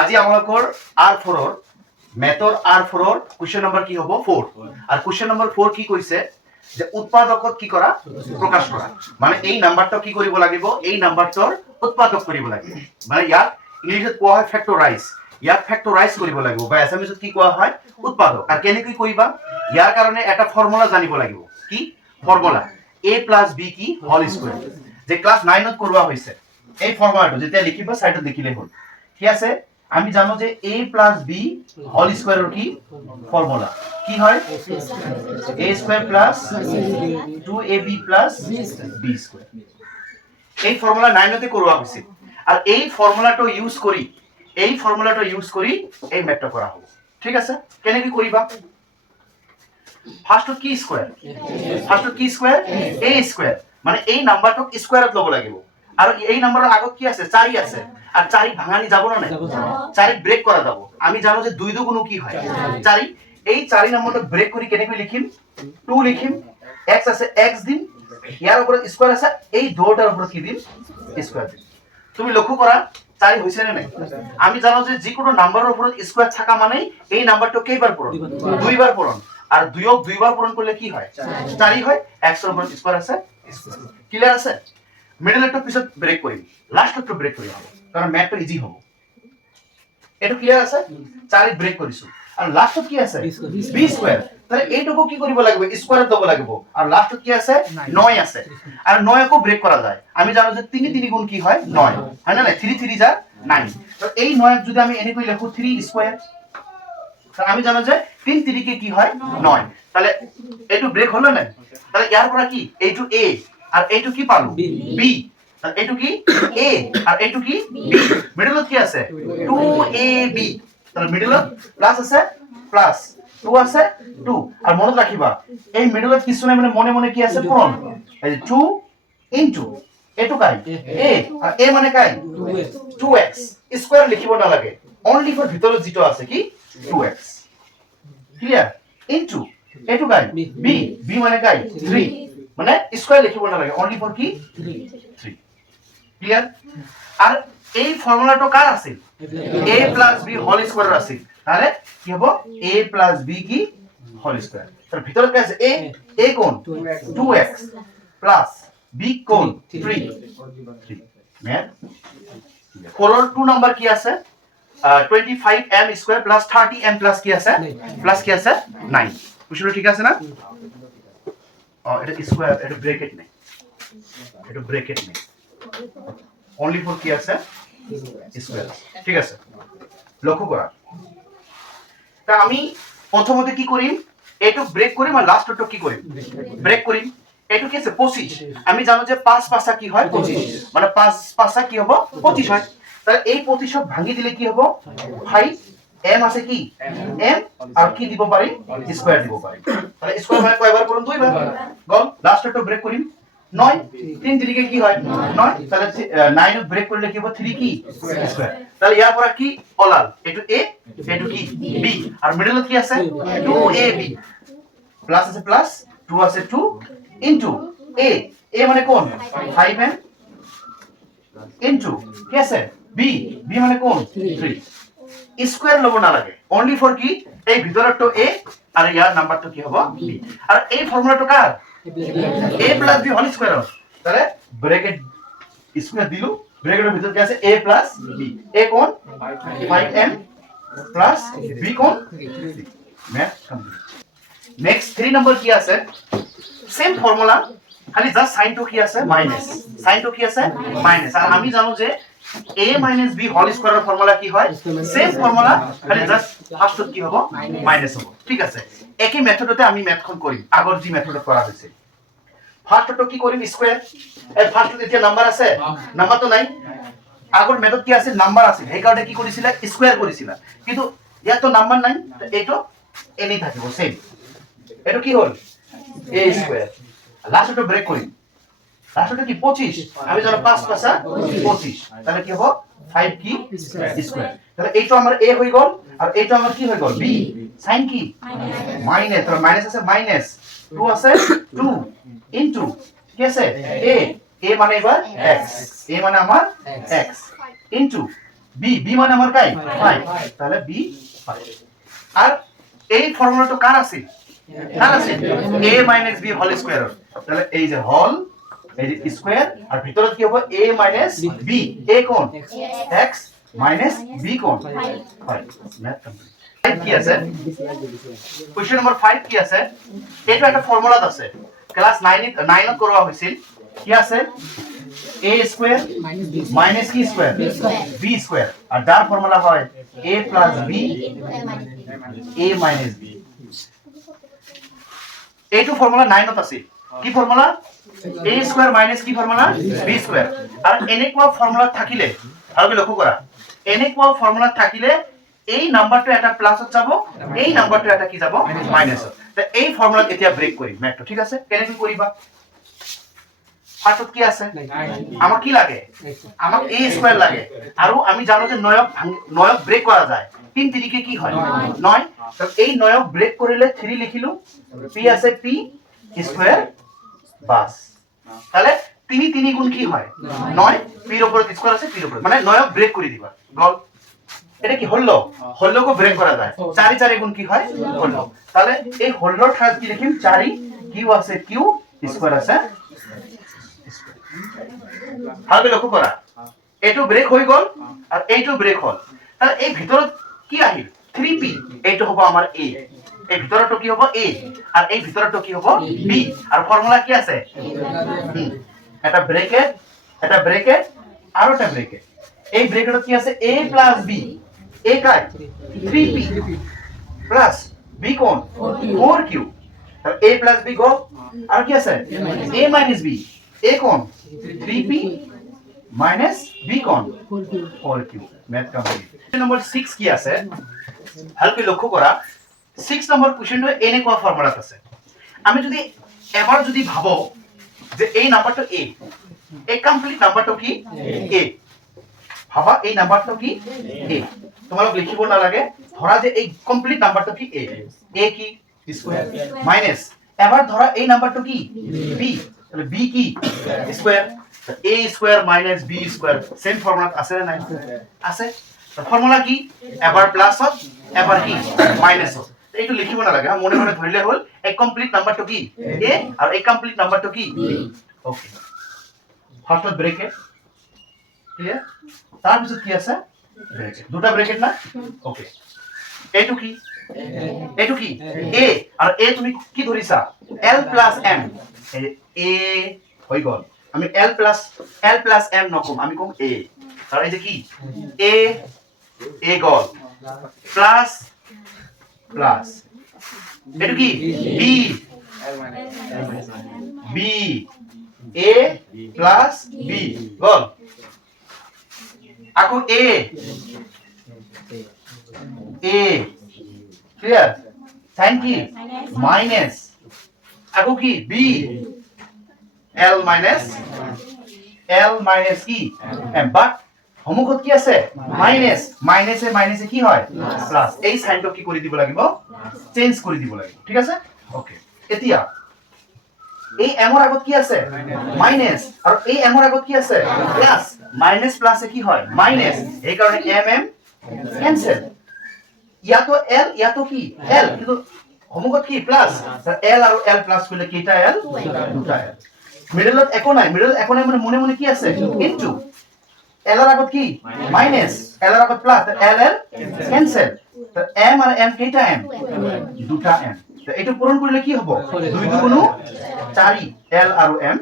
আজি আমালোকৰ R4 ৰ মেথৰ R4 ৰ কোৱেশ্চন নম্বৰ কি হ'ব 4 আৰু কোৱেশ্চন নম্বৰ 4 কি কৈছে যে উৎপাদকত কি কৰা প্ৰকাশ কৰা মানে এই নাম্বাৰটো কি কৰিব লাগিব এই নাম্বাৰটোৰ উৎপাদক কৰিব লাগিব মানে ইয়াক ইংলিছত কোৱা হয় ফেক্টৰাইজ ইয়াক ফেক্টৰাইজ কৰিব লাগিব বা এছামিছত কি কোৱা হয় উৎপাদক আৰু কেনেকৈ কৰিবা ইয়াৰ কাৰণে এটা ফৰ্মুলা জানিব লাগিব কি ফৰ্মুলা a + b কি হোল স্কয়াৰ যে ক্লাস 9 ত কৰোৱা হৈছে এই ফৰ্মুলাটো যেতিয়া লিখিবা সাইডত লিখিলে হ'ল ঠিক আছে আমি জানো যে a + b হোল স্কয়াৰৰ কি ফৰ্মুলা কি হয় a square plus 2ab plus b square এই ফৰ্মুলা 9 তে কৰোৱা হৈছে আৰু এই ফৰ্মুলাটো ইউজ কৰি এই মেথড কৰা হ'ব ঠিক আছে কেনেকৈ কৰিবা ফাৰ্স্ট কি স্কয়াৰ a স্কয়াৰ মানে এই নাম্বাৰটোক স্কয়াৰত ল'ব লাগিব আৰু এই নাম্বাৰৰ আগত কি আছে 4 আছে আর 4 ভাঙানি যাব না নাই 4 ব্রেক করা যাব আমি জানো যে 2 2 গুণ কি হয় 4 এই 4 নম্বরটা ব্রেক করি কেনেকৈ লিখিম 2 লিখিম x আছে x দিম ইয়াৰ ওপৰত স্কয়াৰ আছে এই দুটাৰ ওপৰত কি দিম স্কয়াৰ দিম তুমি লক্ষ্য কৰা 4 হৈছে না নাই আমি জানো যে যিকোনো নাম্বাৰৰ ওপৰত স্কয়াৰ থাকা মানে এই নাম্বাৰটো কেইবাৰ পূৰণ দুইবাৰ পূৰণ আৰ 2 ক দুইবাৰ পূৰণ কৰলে কি হয় 4 হয় x এৰ ওপৰত স্কয়াৰ আছে ক্লিয়াৰ আছে মিডলটো পিছত ব্ৰেক কৰিম লাস্টটো ব্ৰেক কৰি হ'ব কাৰণ ম্যাথটো ইজি হ'ব এটো ক্লিয়াৰ আছে 4 ব্ৰেক কৰিছো আৰ লাস্টত কি আছে b স্কয়াৰ তাহলে এইটুকু কি কৰিব লাগিব স্কয়াৰত দিব লাগিব আর লাস্টত কি আছে 9 আছে আর 9 কো ব্রেক করা যায় আমি জানো যে 3 3 গুণ কি হয় 9 হয় না 3 3 যা 9 তো এই 9 যদি আমি এনেকৈ লিখো 3 স্কয়ার তাহলে আমি জানো যে 3 3 কে কি হয় 9 তাহলে এইটো ব্রেক হলো না তাহলে ইয়াৰ পৰা কি এইটো a আর এইটো কি পালো b আর এইটো কি a আর এইটো কি b মিডলত কি আছে 2ab তাহলে মিডলত প্লাস আছে প্লাস 2 আছে 2 আর মনত রাখিবা এই মিডলত কিছু নাই মানে মনে মনে কি আছে পূরণ এই 2 ইনটু এটো কাই a আর a মানে কাই 2x স্কয়ার লিখিব না লাগে অনলি ফর ভিতৰত যেটো আছে কি 2x ক্লিয়ার ইনটু এটো কাই b b মানে কাই 3 মানে স্কয়ার লিখিব না লাগে অনলি ফর কি 3 ক্লিয়ার আর এই ফর্মুলাটো কার আছে a + b হোল স্কয়ার আছে তাহলে কি হবে a + b কি হোল স্কয়ার তার ভিতরে কি আছে a কোণ 2x প্লাস b কোণ 3 ম্যাথ 4 এর 2 নাম্বার কি আছে 25m square plus 30m plus কি আছে 9 বুঝলো ঠিক আছে না এটা স্কয়ার এটা ব্র্যাকেট নেই only for কি আছে স্কয়ার ঠিক আছে লক্ষ্য করা তা আমি প্রথমতে কি করিম এটু ব্রেক করিম আর লাস্টটো কি করিম ব্রেক করিম এটু কি আছে 25 আমি জানো যে 5 পাঁচা কি হয় 25 মানে 5 পাঁচা কি হবে 25 হয় তাহলে এই 25 ভাঙি দিলে কি হবে 5 m আছে কি m আর কি দিব পারি স্কয়ার দিব পারি তাহলে স্কয়ার মানে কয়বার করুন দুইবার গল লাস্টটো ব্রেক করিম 9 3 3 কে কি হয় 9 তাহলে 9 ব্রেক করলে কি হবে 3 কি স্কয়ার তাহলে ইয়ার পর কি অলাল এটু a এটু কি b আর মিডলে কি আছে 2ab প্লাস আছে প্লাস 2 আছে 2 ইনটু a মানে কোন 5m ইনটু কি আছে b মানে কোন 3 স্কয়ার লব না লাগে অনলি ফর কি এই ভিতরটো a আর ইয়ার নাম্বারটো কি হবে b আর এই ফর্মুলাটো কার a + b হোল স্কয়ার তাহলে ব্র্যাকেট স্কয়ার দিলু ব্র্যাকেটের ভিতর কি আছে a + b a কোণ 5m প্লাস b কোণ 3 ম্যাথ কমপ্লিট নেক্সট 3 নাম্বার কি আছে সেম ফর্মুলা খালি জাস্ট সাইনটো কি আছে মাইনাস আর আমি জানো যে a - b হোল স্কয়ারের ফর্মুলা কি হয় সেম ফর্মুলা খালি জাস্ট ফার্স্টত কি হবে মাইনাস হবে ঠিক আছে একই মেথডতে আমি ম্যাথখন করি আগৰ যি মেথডত কৰা হৈছে ফাৰ্স্টটো কি কৰিম স্কয়াৰ এৰ ফাৰ্স্টত এতিয়া নাম্বাৰ আছে নাম্বাৰ তো নাই আগৰ মেথড কি আছে নাম্বাৰ আছে এই কাৰণে কি কৰিছিল স্কয়াৰ কৰিছিল কিন্তু ইয়াত তো নাম্বার নাই এইটো এনেই থাকিব সেম এটো কি হল a স্কয়ার লাস্টটো ব্রেক করি লাস্টটো কি 25 আমি জানো 5 পাঁচা 25 তাহলে কি হবে 5 কি স্কয়ার তাহলে এইটো আমার a হই গল আর এইটো আমার কি হই গল b sin কি মাইনাস তাহলে মাইনাস আছে মাইনাস 2 আছে 2 ইনটু কি আছে a মানে এবার x a মানে আমার x ইনটু b বি মানে আমার কাই 5 তাহলে বি 5 আর এই ফর্মুলাটা কার আছে a minus b whole square তাহলে এই যে হোল এই যে স্কয়ার আর ভিতরে কি হবে a মাইনাস b a কোন x মাইনাস b কোন 5 ম্যাথ কমপ্লিট কি আছে কোশ্চেন নাম্বার 5 কি আছে এটা একটা ফর্মুলা আছে ক্লাস 9 করবা হইছিল কি আছে a স্কয়ার মাইনাস কি স্কয়ার b স্কয়ার আর যার ফর্মুলা হয় a plus b a minus b এইটো ফর্মুলা 9 ত আছে কি ফর্মুলা a স্কয়ার মাইনাস কি ফর্মুলা b স্কয়ার আর এনেকুৱা ফৰ্মুলা থাকিলে আৰু লক্ষ্য কৰা এনেকুৱা ফৰ্মুলা থাকিলে এই নাম্বাৰটো এটা প্লাসত যাব এই নাম্বাৰটো এটা কি যাব মাইনাস তো এই ফৰ্মুলা এতিয়া ব্ৰেক কৰিম ম্যাথটো ঠিক আছে কেনেকৈ কৰিবা ফাৰ্ষ্টত কি আছে আমাক কি লাগে আমাক a স্কয়াৰ লাগে আৰু আমি জানো যে নয়ক ব্রেক করা যায় 3 3 কি হয় 9 তো এই নয়ক ব্রেক কৰিলে 3 লিখিলো p আছে p স্কয়ার বাস তাহলে 3 3 গুণ কি হয় 9 p এর উপর স্কয়ার আছে p এর উপর মানে নয়ক ব্রেক করে দিবা গল এটা কি হলো হলোকে ব্রেক করা যায় 4 4 গুণ কি হয় হলো তাহলে এই হলোর ঠাস কি লিখিম 4 কিউ আছে কিউ স্কয়ার আছে ভাবে লক্ষ্য করা এইটো ব্রেক হৈ গল আর এইটো ব্রেক হল তাহলে এই ভিতৰত কি আহিল 3p এইটো হ'ব আমাৰ a এই ভিতৰটো কি হ'ব a আৰ এই ভিতৰটো কি হ'ব b আর ফর্মুলা কি আছে এটা ব্রেকেট আর এটা ব্রেকেট এই ব্রেকেটত কি আছে a প্লাস b a কাই 3p প্লাস b কোন 4q তাহলে a প্লাস b গো আর কি আছে a মাইনাস b a কোন 3p মাইনাস b কোন 4q ম্যাথ কমপ্লিট নম্বর 6 কি আছে ভালকৈ লক্ষ্য করা 6 নম্বর কোশ্চেনটো এনেকুৱা ফৰ্মুলাত আছে আমি যদি এবাৰ যদি ভাবো যে এই নাম্বারটো a এই কমপ্লিট নাম্বারটো কি a ভাবা এই নাম্বারটো কি a তোমালোক লিখিব না লাগে ধরা যে এই কমপ্লিট নাম্বারটো কি a কি স্কয়ার মাইনাস এবাৰ ধরা এই নাম্বারটো কি b তাহলে b কি square a square minus b square same formula আছে না নাই আছে তো ফর্মুলা কি এবাৰ প্লাসত এবাৰ কি মাইনাসত এইটো লিখিব না লাগে মনে মনে ধৰিলে হল এই কমপ্লিট নাম্বারটো কি a আর এই কমপ্লিট নাম্বারটো কি ওকে ফার্স্ট ব্রেকেট ক্লিয়ার তার পিছত কি আছে ব্রেকেট দুটা ব্রেকেট না ওকে এইটো কি a আর a তুমি কি ধৰিছা l প্লাস m a হৈ গল আমি l প্লাস m নকম আমি কম a আর এই যে কি a গল প্লাস এটো কি b a প্লাস b গল আকো a ক্লিয়ার সাইন কি মাইনাস আকো কি b l মাইনাস কি বাট সমুখত কি আছে মাইনাস মাইনাসে কি হয় প্লাস এই সাইনটো কি কৰি দিব লাগিব চেঞ্জ কৰি দিব লাগিব ঠিক আছে ওকে এতিয়া এই m ৰ আগত কি আছে মাইনাস আৰু এই m ৰ আগত কি আছে প্লাস মাইনাস প্লাসে কি হয় মাইনাস এই কাৰণে m ক্যান্সেল ইয়াতো l ইয়াতো কি l কিন্তু সমুখত কি প্লাস l আৰু l প্লাস কৰিলে কিটা l দুটা l মিডলত একো নাই মানে মনে মনে কি আছে ইনটু l এর আগত কি মাইনাস l এর আগত প্লাস l ক্যান্সেল তো m আর m কিটা m দুটা m তো এটা পূরণ করলে কি হবে 2 2 গুণ 4 l আর m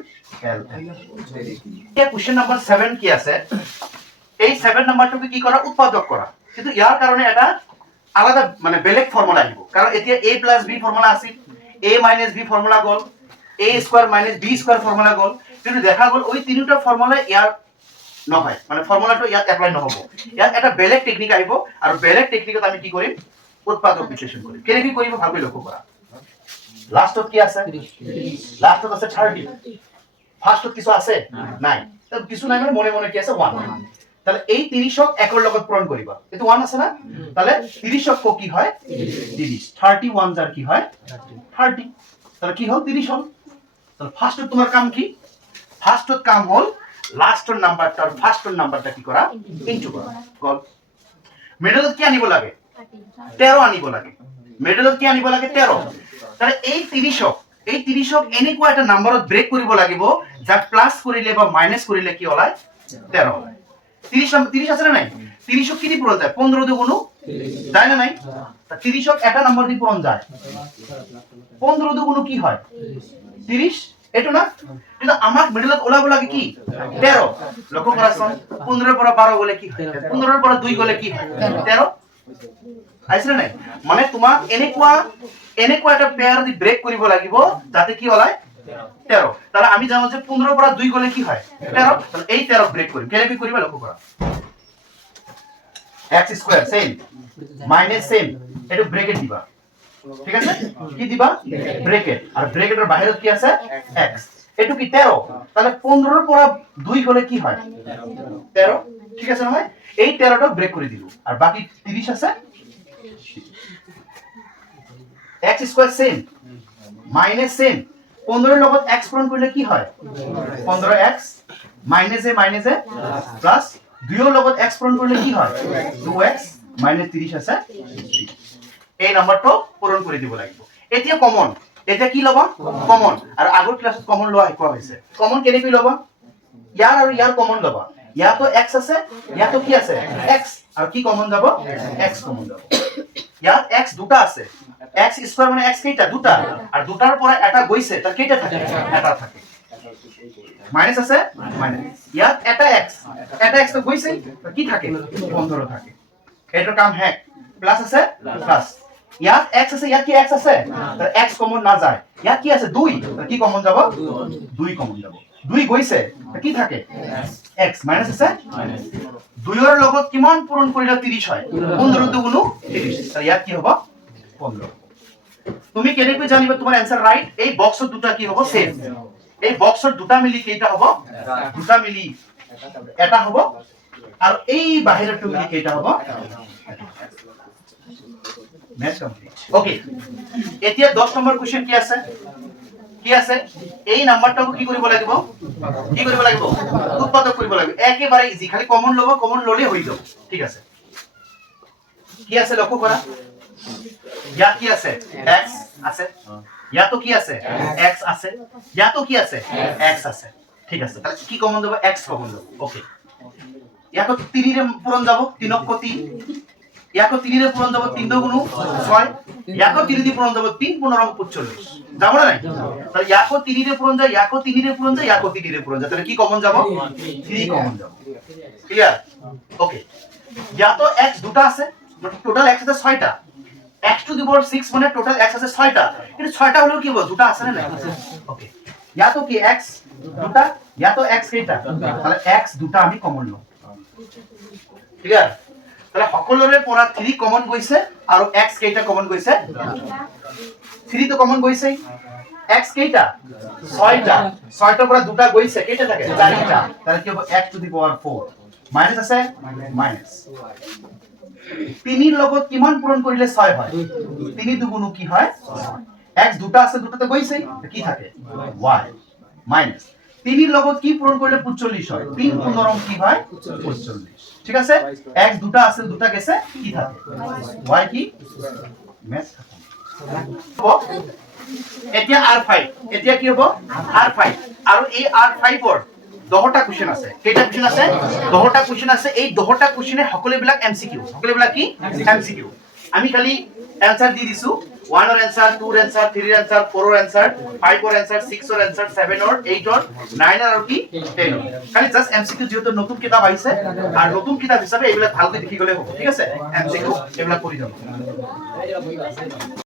l এই কোশ্চেন নাম্বার 7 কি আছে এই 7 নাম্বারটাকে কি করা উৎপাদক করা কিন্তু ইয়ার কারণে এটা আলাদা মানে বেলেগ ফর্মুলা আহিব কারণ এতিয়া a + b ফর্মুলা আছে a - b ফর্মুলা গল a square - b square formula গল কিন্তু দেখা গল ওই তিনটা ফর্মুলা ইয়ার নহয় মানে ফর্মুলাটো ইয়াত এপ্লাই নহব ইয়াত এটা বেলেগ টেকনিক আহিব আৰু বেলেগ টেকনিকত আমি কি কৰিম উৎপাদক বিশ্লেষণ কৰিম কেনেকৈ কৰিব ভালকৈ লক্ষ্য কৰা লাষ্টত কি আছে লাষ্টত আছে 30 ফার্স্টত কিছু আছে নাই তো কিছু নাই মানে মনে মনে কি আছে 1 তাহলে এই 30ক একর লগত পূরণ করিবা এটো 1 আছে না তাহলে 30ক কি হয় 30 31 যার কি হয় 30 তাহলে কি হল 30 হল তাহলে ফার্স্টত তোমার কাম কি ফার্স্টত কাম হল লাস্টৰ নাম্বাৰটা আৰু ফাৰ্ষ্টৰ নাম্বাৰটা কি কৰা ইনটু কৰা গল মিডলত কি আনিব লাগে 13 আনিব লাগে মিডলত কি আনিব লাগে 13 তাহলে এই 30ক এনেকুৱা এটা নাম্বাৰত ব্ৰেক কৰিব লাগিব যাক প্লাস কৰিলে বা মাইনাস কৰিলে কি ওলায় 13 ওলায় 30 আছে না নাই 30ক কি দি পূৰণ যায় 15 দুগুণ যায় না নাই 30ক এটা নাম্বাৰ দি পূৰণ যায় 15 দুগুণ কি হয় 30 এটো না কিন্তু আমাক মিডলত ওলাব লাগে কি 13 লক্ষ্য কৰাচোন 15 পৰা 12 গলে কি হয় 15 পৰা 2 গলে কি হয় 13 আইছে নাই মানে তোমাক এনেকুৱা এটা পেয়াৰ দি ব্ৰেক কৰিব লাগিব যাতে কি ওলায় 13 তাহলে আমি জানো যে 15 পৰা 2 গলে কি হয় 13 তাহলে এই 13 ব্রেক করি কেন কি করিবা লক্ষ্য করা x square same minus same এটো ব্রেকেট দিবা ঠিক আছে কি দিবা ব্রেকেট আর ব্রেকেটের বাইরে কি আছে x এটো কি 13 তাহলে 15 এর পৰা 2 গলে কি হয় 13 ঠিক আছে না এই 13 টা ব্রেক করে দিব আর বাকি 30 আছে x square same minus same 15 এর লগত x পূরণ করলে কি হয় 15x মাইনাস এ প্লাস 2 এর লগত x পূরণ করলে কি হয় 2x মাইনাস 30 আছে এই নাম্বারটো পূরণ করে দিব লাগিব এতিয়া কমন এটা কি লবা কমন আর আগৰ ক্লাসত কমন লোৱা কোৱা হৈছে কমন কেনে কি লবা ইয়াৰ আৰু ইয়াৰ কমন লবা ইয়া তো x আছে ইয়া তো কি আছে x আর কি কমন যাব x কমন যাব ইয়াত x দুটা আছে x স্কয়ার মানে x কেইটা দুটা আর দুটার পরে এটা গৈছে তার কেইটা থাকে এটা থাকে মাইনাস আছে মাইনাস ইয়াত এটা x তো গৈছে কি থাকে 15 থাকে এটার কাম হ্যাক প্লাস আছে প্লাস ইয়াত x আছে ইয়াত কি x আছে তার x কমন না যায় ইয়াত কি আছে 2 তার কি কমন যাব 2 কমন যাব 2 গৈছে কি থাকে x মাইনাস আছে মাইনাস 2 এর লগত কিমান পূরণ কৰিলে 30 হয় 15 দুগুণ 30 তাৰ ইয়াত কি হবে 15 তুমি কেনেকৈ জানিবা তোমাৰ आंसर ৰাইট এই বক্সৰ দুটা কি হ'ব সেম এই বক্সৰ দুটা মিলি কেইটা হ'ব দুটা মিলি এটা হ'ব আৰু এই বাহিৰটো মিলি কেইটা হ'ব ম্যাথ কমপ্লিট ওকে এতিয়া 10 নম্বৰ কোশ্চেন কি আছে এই নাম্বাৰটাকো কি কৰিব লাগিব উৎপাদক কৰিব লাগিব একেবাৰে ইজি খালি কমন ললে হৈ যাব ঠিক আছে কি আছে লক্ষ্য কৰা ইয়া কি আছে x আছে ইয়া তো কি আছে x আছে ইয়া তো কি আছে x আছে ঠিক আছে তাহলে কি কমন দেব x কমন দেব ওকে ইয়া তো 3 রে পূরণ যাব 3 ক 3 ইয়া কো 3 রে পূরণ যাব 3 দুগুণ 6 ইয়া কো 3 দি পূরণ যাব 3 15 45 যাব না নাই তাহলে ইয়া কো 3 রে পূরণ যায় ইয়া কো 3 রে পূরণ যায় ইয়া কো 3 রে পূরণ যায় তাহলে কি কমন যাব 3 কমন যাব ক্লিয়ার ওকে ইয়া তো x দুটা আছে টোটাল x আছে 6টা x টু দি পাওয়ার 6 মানে টোটাল x আছে 6টা কিন্তু 6টা হলো কি বল দুটা আছে না ওকে ইয়া তো কি x দুটা ইয়া তো x কেইটা তাহলে x দুটা আমি কমন লম ক্লিয়ার তাহলে সকলোৰে পৰা 3 কমন গৈছে আৰু x কেইটা কমন গৈছে 3 তো কমন গৈছে x কেইটা 6টা 6টাৰ পৰা দুটা গৈছে কেইটা থাকে 4টা তাহলে কি হ'ব x to the power 4 minus আছে মাইনাস 3 এর লগত কিমান পূরণ কৰিলে 6 হয় 3 দুগুণ কি হয় x দুটা আছে দুটাতে গৈছে কি থাকে y মাইনাস 3 এর লগত কি পূরণ কৰিলে 45 হয় 3 15 কি হয় 45 ঠিক আছে x দুটা আছে দুটা গেছে কি থাকে y কি ম্যাথ খতম এতিয়া r5 এতিয়া কি হ'ব r5 আৰু এই r5 ৰ 10টা কোশ্চেন আছে কেইটা কোশ্চেন আছে 10টা কোশ্চেন আছে এই 10টা কোশ্চেনে সকলোবিলাক এমসিকিউ সকলোবিলাক কি এমসিকিউ আমি খালি आंसर দি দিছো 1 এর आंसर 2 এর आंसर 3 এর आंसर 4 এর आंसर 5 এর आंसर 6 এর आंसर 7 এর 8 এর 9 এর আর কি 10 খালি জাস্ট এমসিকিউ যেহেতু নতুন কিতাপ আহিছে আর নতুন কিতাপ হিচাপে এইবিলাক ভালকৈ দেখি গলে হ'ব ঠিক আছে এমসিকিউ এইবিলাক কৰি যাব